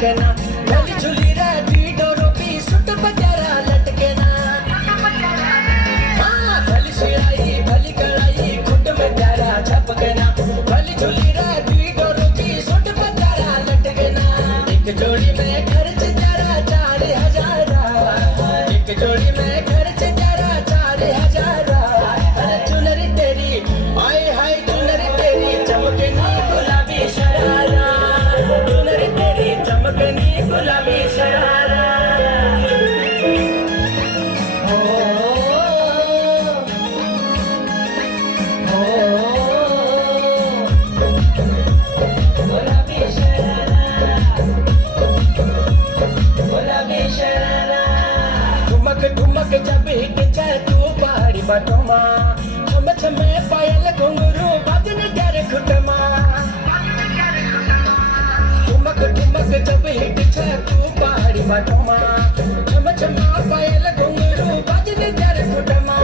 चमकना भली झुली री डोरो भी सुट पचारा लटकना हाँ भली सिलाई भली कड़ाई खुद में प्यारा छपकना भली झुली री डोरो भी सुट पचारा लटकना एक जोड़ी में खर्च तेरा 4,000 एक जोड़ी में खर्च तेरा 4,000 अरे चुनरी तेरी हाय हाय चुनरी तेरी चमकनी गुलाबी शरारा चुनरी तेरी चमकनी गुलाबी शरारा गुलाबी शरारा गुलाबी शरारा ठुमक ठुमक जब हिट जाए तू पहाड़ी बटोमा छम छमे पायल घुंघरू बाजन ग्यारे खुटमा ठुमक ठुमक जब हिट जाए तू पहाड़ी बटोमा छम छमे पायल घुंघरू बाजन ग्यारे खुटमा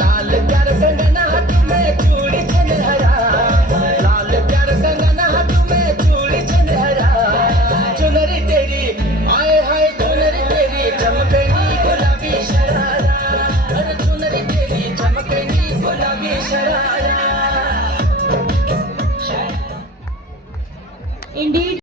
लाल प्यार कंगना हाथ में चूड़ी छनहरा लाल प्यार कंगना हाथ में चूड़ी छनहरा चुनरी तेरी हाय हाय चुनरी तेरी चमकनी गुलाबी शरारा अरे चुनरी तेरी चमकनी गुलाबी शरारा Indeed.